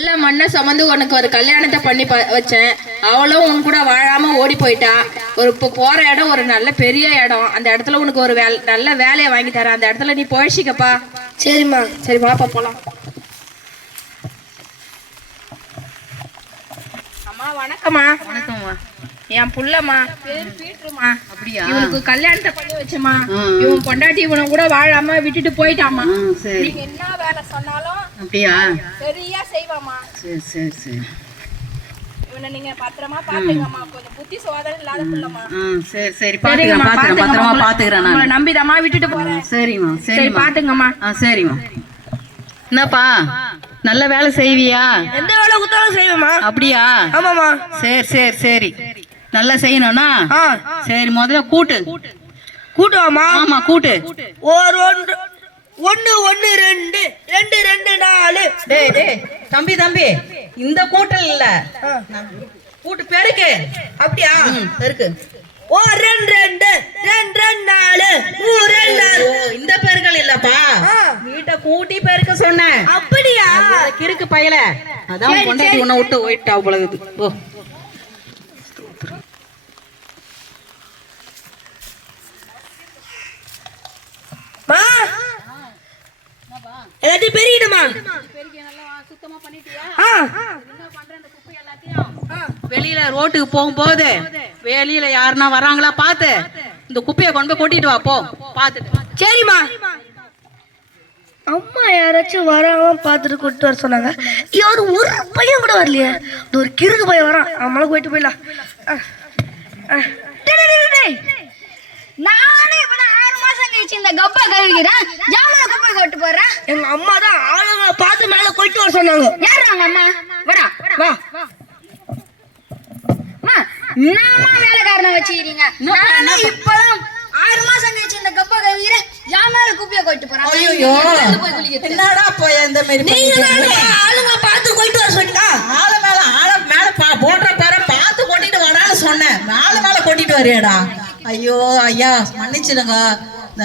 நல்ல மண்ணை சுமந்து உனக்கு ஒரு கல்யாணத்தை பண்ணி ப- வச்சேன். அவளும் உன் கூட வாழாம ஓடி போயிட்டா. ஒரு இப்போ போற இடம் ஒரு நல்ல பெரிய இடம். அந்த இடத்துல உனக்கு ஒரு வேலை நல்ல வேலையை வாங்கி தரேன். அந்த இடத்துல நீ பொழைச்சிக்கப்பா சரிம்மா. சரி வாப்பா போலாம். அம்மா வணக்கம்மா. வணக்கம்மா. என் புள்ளம்மா பேரு பீட்ருமா அப்படியா? இவனுக்கு கல்யாணத்தை பண்ணி வச்சம்மா. ம். இவன் பொண்டாட்டி இவனை கூட வாழாம விட்டுட்டு போயிட்டாமா சரி. என்ன வேலை சொன்னாலும் அப்படியா? சரியா செய்வாமா சரி சரி சரி. இவனை நீங்க பத்திரமா பாத்துங்கம்மா கொஞ்சம் புத்தி சோதனை இல்லாத புள்ளம்மா. ஆ சரி சரி. பாத்துக்கிறேன் பாத்துக்கிறேன். பத்திரமா பாத்துக்கிறேன் உங்களை நான் நம்பிதாம்மா விட்டுட்டு போறேன். சரிம்மா சரி பாத்துங்கம்மா ஆ சரிம்மா. என்னப்பா? நல்ல வேலை செய்வியா? எந்த வேலை குத்தாலும் செய்வேம்மா. அப்படியா? ஆமாம்மா. சரி சரி சரி. நல்லா செய்யணும்னா? சரி முதல்ல கூட்டு. கூட்டுவாம்மா. ஆமா கூட்டு. ஒரு ஒன்று ஒன்று ஒன்று ரெண்டு ரெண்டு ரெண்டு நாலு. டேய் டேய் தம்பி தம்பி இந்த கூட்டல் இல்ல. கூட்டு பெருக்கு. அப்படியா? பெருக்கு. ஓ ரெண்டு ரெண்டு ரெண்டு ரெண்டு நாலு. மூணு நாலு. இந்த பெருக்கள் இல்லப்பா. வீட்டை கூட்டி பெருக்க சொன்னேன். அப்படியா? கிறுக்கு பயல. அதான் கொண்டாடி. உன்னை விட்டு போயிட்டா அவ்வளவு ஓ மா ஆ. வெளியில ரோட்டுக்கு போகும்போது வெளியில யாருன்னா வராங்களா பார்த்து. இந்த குப்பையை கொண்டு போய் கொட்டிட்டு வா போ. பார்த்துட்டு. சரிம்மா. அம்மா யாராச்சும் வராம பார்த்துட்டு கூப்பிட்டு வர சொன்னாங்க. யாரு ஒரு பையன் கூட வரலையே. இந்த ஒரு கிறுக்கு பையன் வரான். நம்மள போயிட்டு போயிடலாம். நானே கழிச்சு இந்த கப்பா கழுவிக்கிறேன் ஜாமல குப்பை கொட்டு போறேன் எங்க அம்மா தான் ஆளுங்களை பார்த்து மேல போயிட்டு வர சொன்னாங்க. யார் அவங்க அம்மா? வாடா வா. அம்மா என்னம்மா வேலைக்காரனை வச்சுக்கிறீங்க? நானே இப்பதான் ஆறு மாசம் கழிச்சு இந்த கப்பா கழுவிக்கிறேன். ஜாமல குப்பையை கொட்டு போறேன். ஐயோ. என்னடா போய் இந்த மாதிரி நீங்க தானே ஆளுங்களை பார்த்து போயிட்டு வர சொன்னீங்க. ஆள மேல ஆள மேல பா- போடுற பாரு பார்த்து கொட்டிட்டு வரான்னு சொன்னேன். மேல மேல கொட்டிட்டு வரியாடா. ஐயோ ஐயா மன்னிச்சிடுங்க.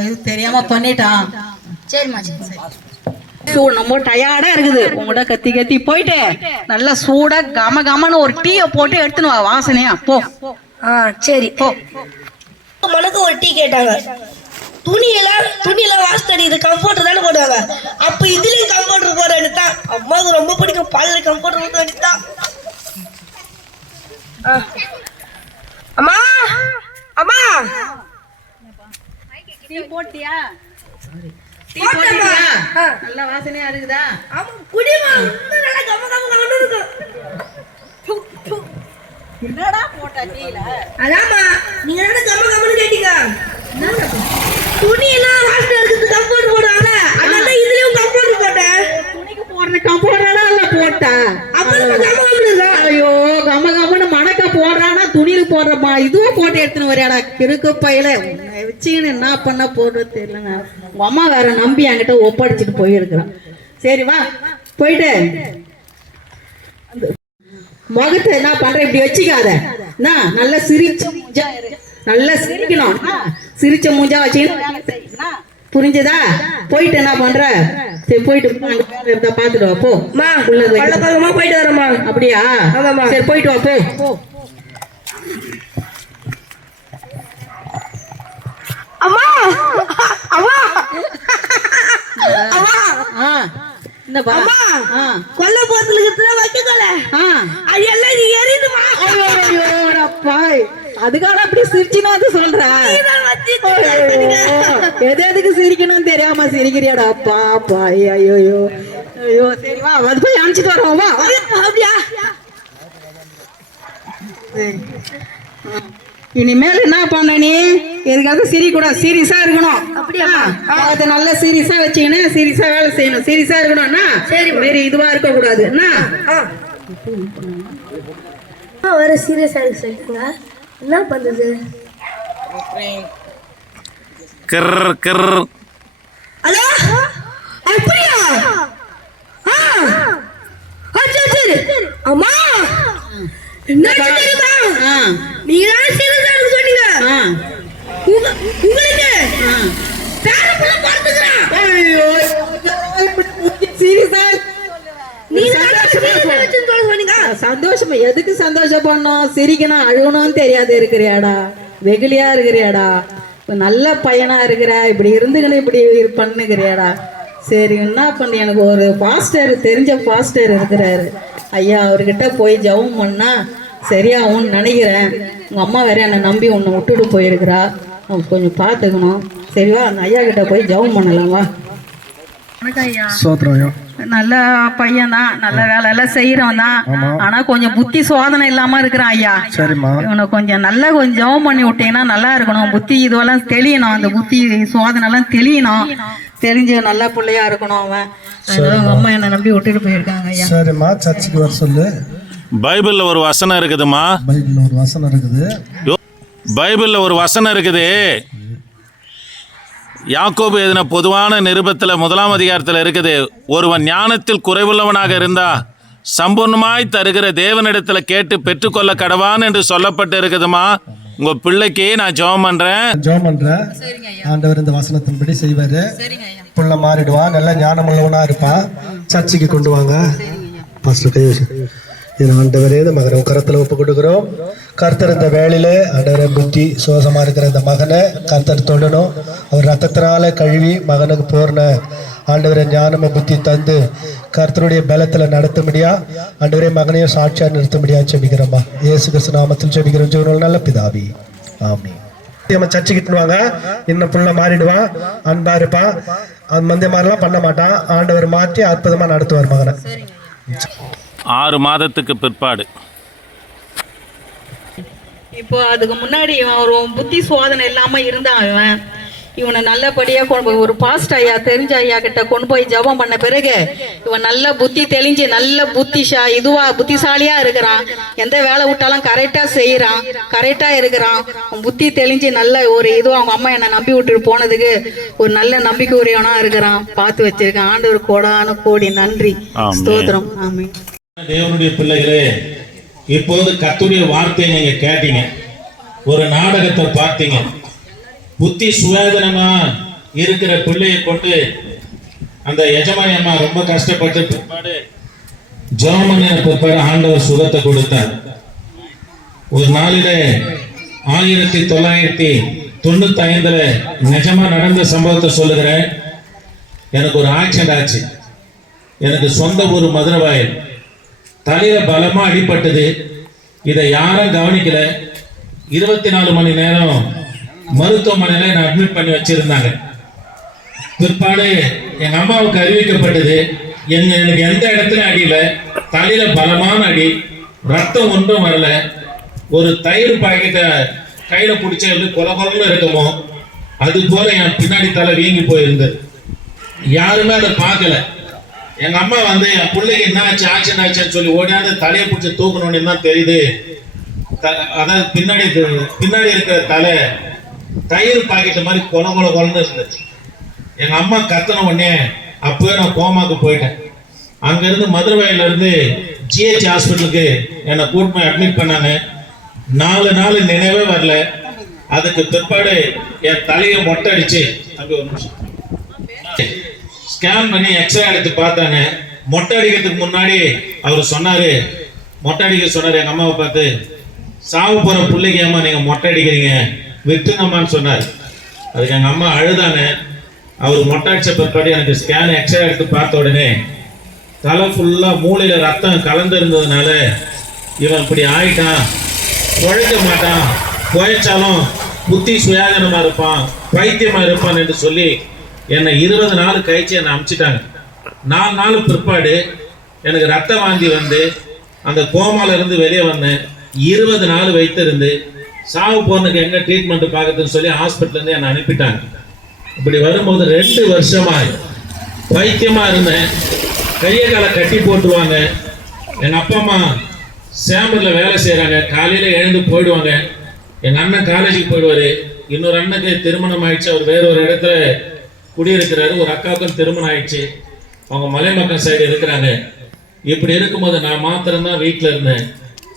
இது தெரியாம பண்ணிட்டான். சரிம்மா சரி நம்ம டயர்டா இருக்குது. உங்கள்கிட்ட கத்தி கத்தி போயிட்டு. நல்லா சூடா கம கமன்னு ஒரு டீயை போட்டு எடுத்துன்னு வா வாசனையா. போ. ஆ சரி. போ. மனுக்கு ஒரு டீ கேட்டாங்க. துணியெல்லாம் துணியெல்லாம் வாசனை இது கம்ஃபர்டர் தானே போடுவாங்க. அப்ப இதுலயும் கம்ஃபர்டர் போட வேண்டியதான் அம்மாவுக்கு ரொம்ப பிடிக்கும் பால்ல கம்ஃபர்டர் போட வேண்டியதான் ஆ. அம்மா அம்மா டீ போட்டியா டீ போட்டேம்மா. போட்டியா ஆ. நல்ல வாசனையா இருக்குதா ஆமா குடிமா இன்னும் நல்லா கம கம கமன்னு இருக்கும். என்னடா போட்ட டீல? அதாம்மா நீங்க என்ன கம கமன்னு கேட்டீங்க? துணியெல்லாம் வாசனை இருக்குது கம்ஃபர்டர் போடுவாங்க அதனால இதுலயும் கம்ஃபர்டர் போட்டேன். துணிக்கு போடுற கம்போடா இல்ல போட்டா அப்புறம் கம கமன்னு ஐயோ கம கமன்னு மணக்க போடுறானா துணியில் போடுறமா இதுவும் போட்டு எடுத்துன்னு வரையாடா கிறுக்கு பையில. வச்சுக்கின்னு என்ன பண்ண போடுறது தெரியல உங்க அம்மா வேற நம்பி என்கிட்ட ஒப்படைச்சிட்டு போயிருக்கிறான். சரி வா போயிட்டு. முகத்தை என்ன பண்ற இப்படி வச்சுக்காத. என்ன நல்லா சிரிச்ச மூஞ்சா. நல்லா சிரிக்கணும்? சிரிச்ச மூஞ்சா வச்சுக்கின்னு புரிஞ்சுதா? போயிட்டு என்ன பண்ற? சரி போயிட்டு பாத்துட்டு வா போ. அம்மா உள்ளது பள்ள பக்கமா போயிட்டு வரேம்மா. அப்படியா. சரி போயிட்டு வா போ. அம்மா! அம்மா! அம்மா! ஆ. அம்மா. கொல்ல போறதுல இருக்கிற வைக்கல ஆ. அது எல்லாம் நீ எரியுதுமா அதுக்காக அப்படி சிரிச்சுனா அது சொல்ற எது எதுக்கு சிரிக்கணும்னு தெரியாம சிரிக்கிறியாடா அப்பா ஐயோ ஐயோ ஐயோ. ஐயோ சரி வா அது போய் அனுப்பிச்சிட்டு வரோம் வா. அப்படியா? சரி. இனிமேல் என்ன பண்ண நீ? எதுக்காவது சிரிக்கூடாது சீரியஸா இருக்கணும். அப்படியா? அதை நல்லா சீரியஸா வச்சுக்கின்னு சீரியஸா வேலை செய்யணும். சீரியஸா இருக்கணும்னா சரி வேற இதுவா இருக்க கூடாது வேற சீரியஸா இருக்கு சொல்லிட்டுங்க என்ன பண்றது கிர் கிர். ஹலோ? அப்படியா? ஆ. ஆ, சரி சரி அம்மா என்ன தெரியுமா? ஆ நீங்க தான் சீரியஸா இருக்கு சொன்னீங்க ஆ உங்க- உங்களுக்கு? பேரப்புள்ள பிறந்துக்கிறான் ஐயோ சீரியஸா? சந்தோஷமா எதுக்கு சந்தோஷப்படணும்? சிரிக்கணும் அழுகணும்னு தெரியாது இருக்கிறியாடா. வெகுளியா இருக்கிறியாடா. நல்ல பையனா இருக்கிற இப்படி இருந்துக்கணும் இப்படி பண்ணுகிறியாடா. சரி என்ன பண்ணி? எனக்கு ஒரு பாஸ்டர் தெரிஞ்ச பாஸ்டர் இருக்கிறாரு. ஐயா அவர்கிட்ட போய் ஜெபம் பண்ணா சரியாகும்னு நினைக்கிறேன். உங்க அம்மா வேற என்னை நம்பி உன்னை விட்டுட்டு போயிருக்கிறா. கொஞ்சம் பார்த்துக்கணும். சரிவா அந்த ஐயா கிட்ட போய் ஜெபம் பண்ணலாம் நல்ல பையன் தான் நல்ல வேலை எல்லாம் செய்யறவன் தான் ஆனா கொஞ்சம் புத்தி சோதனை இல்லாம இருக்கிறான் ஐயா. இவனை கொஞ்சம் நல்லா கொஞ்சம் ஜெபம் பண்ணி விட்டீங்கன்னா நல்லா இருக்கணும். புத்தி இதுவெல்லாம் தெளியணும். அந்த புத்தி சோதனை எல்லாம் தெளியணும். தெரிஞ்சு நல்ல பிள்ளையா இருக்கணும் அவன். அம்மா என்னை நம்பி விட்டுட்டு போயிருக்காங்க ஐயா. சரிம்மா சர்ச்சுக்கு வர சொல்லு. பைபிளில் ஒரு வசனம் இருக்குதுமா பைபிள்ல ஒரு வசனம் இருக்குது. பைபிளில் ஒரு வசனம் இருக்குது. யாக்கோபு எதின பொதுவான நிருபத்தில் முதலாம் அதிகாரத்தில் இருக்குது. ஒருவன் ஞானத்தில் குறைவுள்ளவனாக இருந்தா சம்பூர்ணமாய் தருகிற தேவனிடத்தில் கேட்டு பெற்றுக்கொள்ள கடவான் என்று சொல்லப்பட்டு இருக்குதுமா? உங்கள் பிள்ளைக்கு நான் ஜெபம் பண்ணுறேன் ஜெபம் பண்றேன். ஆண்டவர் இந்த வசனத்தின்படி செய்வாரு. புள்ள மாறிடுவான் நல்ல ஞானமுள்ளவனா இருப்பான் சர்ச்சுக்கு கொண்டு வாங்க. பாஸ்டர். இது ஆண்டவரே இந்த மகனை உன் கரத்துல ஒப்பு கொடுக்குறோம் கர்த்தர் இந்த வேலையில் அண்டவரை புத்தி சுவாசமாக இருக்கிற இந்த மகனை கர்த்தர் தொடணும். அவர் ரத்தத்தினால கழுவி மகனுக்கு போர்ன ஆண்டவரை ஞானம புத்தி தந்து கர்த்தருடைய பலத்துல முடியா ஆண்டவரே மகனையும் சாட்சியா முடியா செபிக்கிறோம்மா இயேசு கிறிஸ்து நாமத்தில் செபிக்கிறோம் ஜீவனால் நல்ல பிதாவி. ஆமி நம்ம சர்ச்சுக்கிட்டு வாங்க. இன்னும் புள்ள மாறிடுவான் அன்பா இருப்பான் அந்த மந்திய மாதிரிலாம் பண்ண மாட்டான் ஆண்டவர் மாற்றி அற்புதமா நடத்துவார் மகனை. ஆறு மாதத்துக்கு பிற்பாடு. இப்போ அதுக்கு முன்னாடி இவன் ஒரு புத்தி சோதனை இல்லாம இருந்தான் இவன் இவனை நல்லபடியா கொண்டு போய் ஒரு பாஸ்ட் ஐயா தெரிஞ்ச ஐயா கிட்ட கொண்டு போய் ஜெபம் பண்ண பிறகு இவன் நல்ல புத்தி தெளிஞ்சு நல்ல புத்திஷா இதுவா புத்திசாலியா இருக்கிறான். எந்த வேலை விட்டாலும் கரெக்டா செய்யறான் கரெக்டா இருக்கிறான். புத்தி தெளிஞ்சு நல்ல ஒரு இதுவா அவங்க அம்மா என்னை நம்பி விட்டுட்டு போனதுக்கு ஒரு நல்ல நம்பிக்கை உரியவனா இருக்கிறான். பார்த்து வச்சிருக்கான். ஆண்டவர் கோடான கோடி நன்றி. ஸ்தோத்திரம். ஆமென். தேவனுடைய பிள்ளைகளே இப்போது கத்துடைய வார்த்தையை நீங்க கேட்டீங்க. ஒரு நாடகத்தை பார்த்தீங்க. புத்தி சுவேதனமா இருக்கிற பிள்ளையை கொண்டு அந்த எஜமானி அம்மா ரொம்ப கஷ்டப்பட்டு பிற்பாடு ஜெர்மனிய பிற்பாடு ஆண்டவர் சுகத்தை கொடுத்தார். ஒரு நாளில ஆயிரத்தி தொள்ளாயிரத்தி தொண்ணூத்தி ஐந்துல நிஜமா நடந்த சம்பவத்தை சொல்லுகிறேன். எனக்கு ஒரு ஆக்சிடென்ட் ஆச்சு. எனக்கு சொந்த ஊர் மதுரவாயில். தலையில பலமா அடிபட்டது. இதை யாரும் கவனிக்கல. இருபத்தி நாலு மணி நேரம் மருத்துவமனையில நான் அட்மிட் பண்ணி வச்சிருந்தாங்க. பிற்பாடு எங்க அம்மாவுக்கு அறிவிக்கப்பட்டது எங்க எனக்கு எந்த இடத்துல அடியில தலையில பலமான அடி. ரத்தம் ஒன்றும் வரல. ஒரு தயிர் பாக்கெட்டை கையில பிடிச்ச எப்படி கொல கொலன்னு இருக்குமோ அது போல என் பின்னாடி தலை வீங்கி போயிருந்தது. யாருமே அதை பார்க்கல. எங்க அம்மா வந்து என் பிள்ளைக்கு என்ன ஆச்சு ஆக்சிடென்ட் ஆச்சுன்னு சொல்லி ஓடியாந்து தலையை பிடிச்சி தூக்கணும்னு தான் தெரியுது. த- அதாவது பின்னாடி பின்னாடி இருக்கிற தலை தயிர் பாக்கெட் மாதிரி கொல கொல கொலன்னு இருந்துச்சு. எங்க அம்மா கத்தன உடனே அப்பவே நான் கோமாக்கு போயிட்டேன். அங்கிருந்து மதுரவாயில இருந்து ஜிஹெச் ஹாஸ்பிட்டலுக்கு என்னை கூட்டு போய் அட்மிட் பண்ணாங்க. நாலு நாள் நினைவே வரல. அதுக்கு பிற்பாடு என் தலையை மொட்டை அடிச்சு அங்கே ஒரு நிமிஷம். ஸ்கேன் பண்ணி எக்ஸ்ரே எடுத்து பார்த்தாங்க மொட்டை அடிக்கிறதுக்கு முன்னாடி அவர் சொன்னாரு மொட்டை அடிக்க சொன்னார் எங்கள் அம்மாவை பார்த்து சாவு போகிற பிள்ளைக்கு ஏமா நீங்கள் மொட்டை அடிக்கிறீங்க விட்டுங்கம்மான்னு சொன்னார். அதுக்கு எங்கள் அம்மா அழுதானே அவர் மொட்டை அடிச்ச பிற்பாடு எனக்கு ஸ்கேன் எக்ஸ்ரே எடுத்து பார்த்த உடனே தலை ஃபுல்லாக மூளையில் ரத்தம் கலந்து இருந்ததுனால இவன் இப்படி ஆயிட்டான் குழைக்க மாட்டான் குழைச்சாலும் புத்தி சுயாதீனமாக இருப்பான் பைத்தியமாக இருப்பான் என்று சொல்லி என்னை இருபது நாள் கழிச்சு என்னை அமுச்சிட்டாங்க. நாலு நாள் பிற்பாடு எனக்கு ரத்த வாந்தி வந்து அந்த கோமால இருந்து வெளியே வந்தேன் இருபது நாள் வைத்திருந்து சாவு போனுக்கு எங்க ட்ரீட்மெண்ட் பார்க்கறதுன்னு சொல்லி ஹாஸ்பிட்டல்லேருந்து என்னை அனுப்பிட்டாங்க. இப்படி வரும்போது ரெண்டு வருஷமா வைத்தியமாக இருந்தேன். கையை காலை கட்டி போட்டுருவாங்க. எங்கள் அப்பா அம்மா சேம்பரில் வேலை செய்கிறாங்க காலையில் எழுந்து போயிடுவாங்க. எங்கள் அண்ணன் காலேஜுக்கு போயிடுவார். இன்னொரு அண்ணனுக்கு திருமணம் ஆயிடுச்சு. அவர் வேற ஒரு இடத்துல குடியிருக்கிறாரு ஒரு அக்காவுக்கும் திருமணம் ஆயிடுச்சு. அவங்க மலைமக்கம் சைடு இருக்கிறாங்க. இப்படி இருக்கும்போது நான் மாத்திரம்தான் வீட்டில் இருந்தேன்.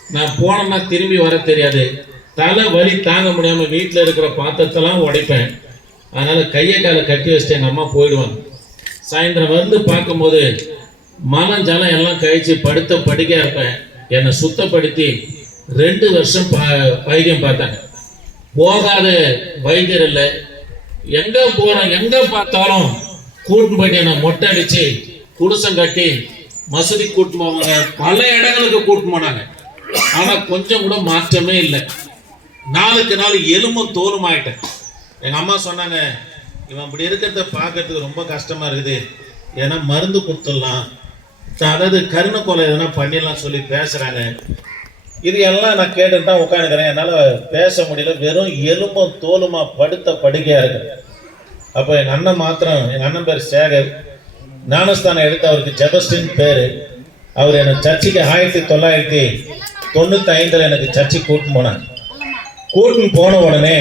நான் போனோம்னா திரும்பி வர தெரியாது. தலை வலி தாங்க முடியாமல் வீட்டில் இருக்கிற பாத்திரத்தெல்லாம் உடைப்பேன். அதனால் கையை காலை கட்டி வச்சுட்டு எங்கள் அம்மா போயிடுவாங்க. சாயந்தரம் வந்து பார்க்கும்போது மலம் ஜலம் எல்லாம் கழிச்சு படுத்த படுக்கையாக இருப்பேன். என்னை சுத்தப்படுத்தி ரெண்டு வருஷம் ப- வைத்தியம் பார்த்தாங்க. போகாத வைத்தியர் இல்லை. எங்க போறோம் எங்க பார்த்தாலும் கூட்டு போயிட்டு என்னை மொட்டை அடிச்சு குடிசம் கட்டி மசூதி கூட்டு போவாங்க. பல இடங்களுக்கு கூட்டு போனாங்க. ஆனா கொஞ்சம் கூட மாற்றமே இல்லை. நாளுக்கு நாள் எலும்பும் தோலும் ஆயிட்டேன். எங்க அம்மா சொன்னாங்க இவன் இப்படி இருக்கிறத பார்க்கறதுக்கு ரொம்ப கஷ்டமா இருக்குது. ஏன்னா மருந்து கொடுத்துடலாம். அதாவது கருணை கொலை எதனா பண்ணிடலாம் சொல்லி பேசுறாங்க. இது எல்லாம் நான் கேட்டுட்டு தான் உட்காந்துக்கிறேன் என்னால் பேச முடியல. வெறும் எலும்பும் தோலுமா படுத்த படுக்கையாக இருக்கு. அப்போ எங்கள் அண்ணன் மாத்திரம் எங்கள் அண்ணன் பேர் சேகர். ஞானஸ்தானம் எடுத்து அவருக்கு ஜெபஸ்டின் பேர். அவர் எனக்கு சர்ச்சைக்கு ஆயிரத்தி தொள்ளாயிரத்தி தொண்ணூற்றி ஐந்தில் எனக்கு சர்ச்சுக்கு கூட்டின்னு போனார். கூட்டின்னு போன உடனே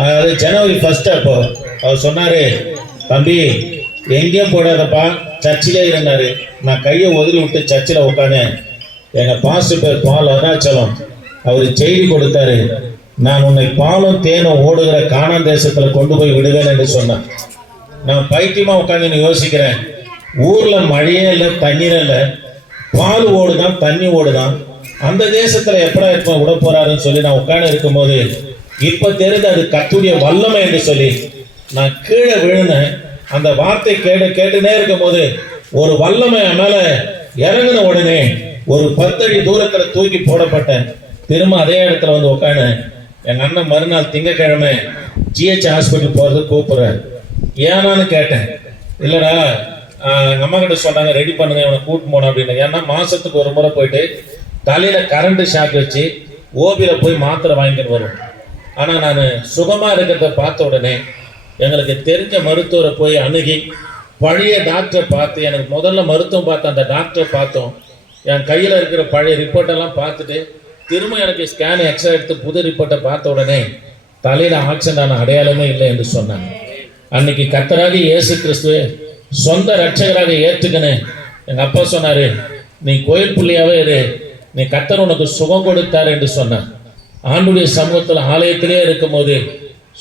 அதாவது ஜனவரி ஃபஸ்ட்டு அப்போ அவர் சொன்னார் தம்பி எங்கேயும் போடாதப்பா. சர்ச்சிலே இருந்தார் நான் கையை உதறி விட்டு சர்ச்சில் உட்காந்தேன் எங்க பாஸ்டர் பேர் பால் அருணாச்சலம் அவர் செய்தி கொடுத்தாரு நான் உன்னை பாலும் தேனும் ஓடுகிற காணான் தேசத்துல கொண்டு போய் விடுவேன் என்று சொன்னேன் நான் பைத்தியமா உட்காந்து யோசிக்கிறேன். ஊர்ல மழையே இல்லை தண்ணீர் இல்லை. பால் ஓடுதான் தண்ணி ஓடுதான். அந்த தேசத்துல எப்படா எப்போ விட போறாருன்னு சொல்லி நான் உட்காந்து இருக்கும்போது இப்ப தெரிந்து அது கத்துடைய வல்லமை என்று சொல்லி நான் கீழே விழுந்தேன். அந்த வார்த்தை கேட்டு கேட்டுனே இருக்கும்போது ஒரு வல்லமை மேலே மேல இறங்கின உடனே ஒரு பத்தடி தூரத்துல தூக்கி போடப்பட்டேன். திரும்ப அதே இடத்துல வந்து உட்காந்து எங்க அண்ணன் மறுநாள் திங்கக்கிழமை ஜிஹெச் ஹாஸ்பிட்டல் போறது கூப்பிடுறாரு. ஏனான்னு கேட்டேன். இல்லடா ஆஹ் எங்க அம்மா கிட்ட சொன்னாங்க ரெடி பண்ணுங்க இவனை கூட்டு போனோம் அப்படின்னு ஏன்னா மாசத்துக்கு ஒரு முறை போயிட்டு தலையில கரண்ட் ஷாக் வச்சு ஓபியில போய் மாத்திரை வாங்கிட்டு வரும் ஆனா நான் சுகமா இருக்கிறத பார்த்த உடனே எங்களுக்கு தெரிஞ்ச மருத்துவரை போய் அணுகி பழைய டாக்டரை பார்த்து எனக்கு முதல்ல மருத்துவம் பார்த்த அந்த டாக்டரை பார்த்தோம். என் கையில் இருக்கிற பழைய ரிப்போர்ட்டெல்லாம் பார்த்துட்டு திரும்ப எனக்கு ஸ்கேன் எக்ஸ்ரே எடுத்து புது ரிப்போர்ட்டை பார்த்த உடனே தலையில் ஆக்சிடென்ட் ஆன அடையாளமே இல்லை என்று சொன்னாங்க. அன்னைக்கு கத்தராகி இயேசு கிறிஸ்து சொந்த ரட்சகராக ஏற்றுக்கினேன் எங்கள் அப்பா சொன்னார் நீ கோயில் புள்ளியாவே இரு. நீ கத்தர் உனக்கு சுகம் கொடுத்தார் என்று சொன்னான் ஆண்டுடைய சமூகத்தில் ஆலயத்திலே இருக்கும்போது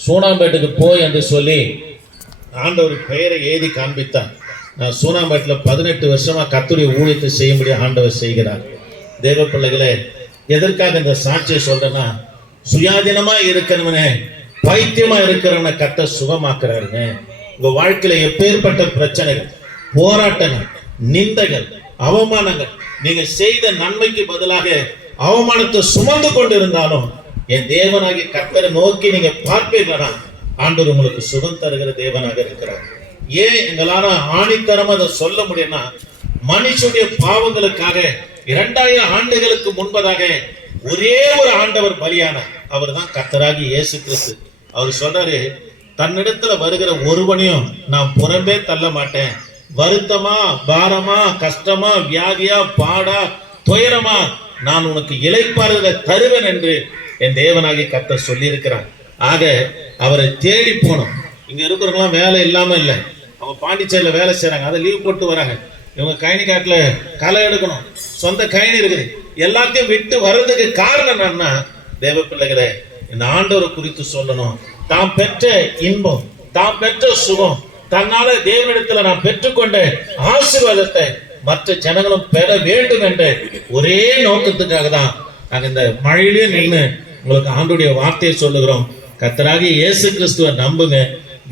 சூனாம்பேட்டுக்கு போய் என்று சொல்லி ஆண்டவர் பெயரை எழுதி காண்பித்தான் நான் சூனாம்பேட்டில் பதினெட்டு வருஷமாக கத்துடைய ஊழியத்தை செய்யும்படி ஆண்டவர் செய்கிறார். தேவ பிள்ளைகளே எதற்காக இந்த சாட்சியை சொல்றேன்னா சுயாதீனமாக இருக்கிறவனே பைத்தியமாக இருக்கிறவனை கத்த சுகமாக்குறாருங்க. உங்கள் வாழ்க்கையில் எப்பேற்பட்ட பிரச்சனைகள் போராட்டங்கள் நிந்தைகள் அவமானங்கள் நீங்கள் செய்த நன்மைக்கு பதிலாக அவமானத்தை சுமந்து கொண்டிருந்தாலும் என் தேவனாகிய கத்தரை நோக்கி நீங்கள் பார்ப்பீர்களா? ஆண்டவர் உங்களுக்கு சுகம் தருகிற தேவனாக இருக்கிறார். ஏன் எங்களால ஆணித்தரமா அதை சொல்ல முடியும்னா மனுஷனுடைய பாவங்களுக்காக இரண்டாயிரம் ஆண்டுகளுக்கு முன்பதாக ஒரே ஒரு ஆண்டவர் பலியான அவர் தான் கத்தராகி இயேசு கிறிஸ்து. அவர் சொல்றாரு தன்னிடத்துல வருகிற ஒருவனையும் நான் புறம்பே தள்ள மாட்டேன். வருத்தமா பாரமா கஷ்டமா வியாதியா பாடா துயரமா நான் உனக்கு இளைப்பாறுதலை தருவேன் என்று என் தேவனாகி கத்த சொல்லியிருக்கிறான் ஆக அவரை தேடி போனோம். இங்க இருக்கிறவங்களாம் வேலை இல்லாம இல்லை. அவங்க பாண்டிச்சேரியில் வேலை செய்கிறாங்க அதை லீவ் போட்டு வராங்க. இவங்க கயனி காட்டில் களை எடுக்கணும். சொந்த கயனி இருக்குது. எல்லாத்தையும் விட்டு வர்றதுக்கு காரணம் என்னன்னா தேவ பிள்ளைகளை இந்த ஆண்டவரை குறித்து சொல்லணும். தாம் பெற்ற இன்பம் தாம் பெற்ற சுகம் தன்னால தேவனிடத்துல நான் பெற்றுக்கொண்ட ஆசீர்வாதத்தை மற்ற ஜனங்களும் பெற வேண்டும் என்ற ஒரே நோக்கத்துக்காக தான் நாங்கள் இந்த மழையிலேயே நின்று உங்களுக்கு ஆண்டுடைய வார்த்தையை சொல்லுகிறோம். கத்தராகி இயேசு கிறிஸ்துவை நம்புங்க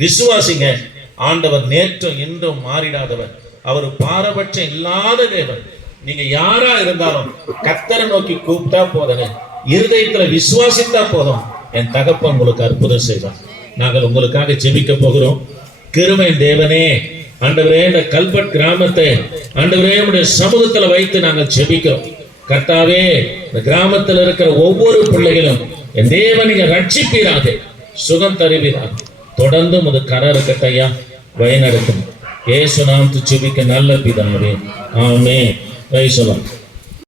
விசுவாசிங்க. ஆண்டவர் நேற்றும் இன்றும் மாறிடாதவர். அவர் பாரபட்சம் இல்லாத தேவன். நீங்க யாரா இருந்தாலும் கத்தரை நோக்கி கூப்பிட்டா போதுங்க இருதயத்துல விசுவாசித்தா போதும். என் தகப்பன் உங்களுக்கு அற்புதம் செய்வார். நாங்கள் உங்களுக்காக ஜெபிக்க போகிறோம். கிருமையின் தேவனே. ஆண்டவரே இந்த கல்பட் கிராமத்தை ஆண்டவரே உடைய சமூகத்துல வைத்து நாங்கள் ஜெபிக்கிறோம். கர்த்தாவே இந்த கிராமத்தில் இருக்கிற ஒவ்வொரு பிள்ளைகளும் என் தேவன் நீங்க ரட்சிப்பீராக. சுகம் தருவீராக. தொடர்ந்து முது கரை இருக்கட்டையா வழிநடத்தும். ஏசு நாம் ஜெபிக்க நல்ல பிதாவே. ஆமே வயசுலாம்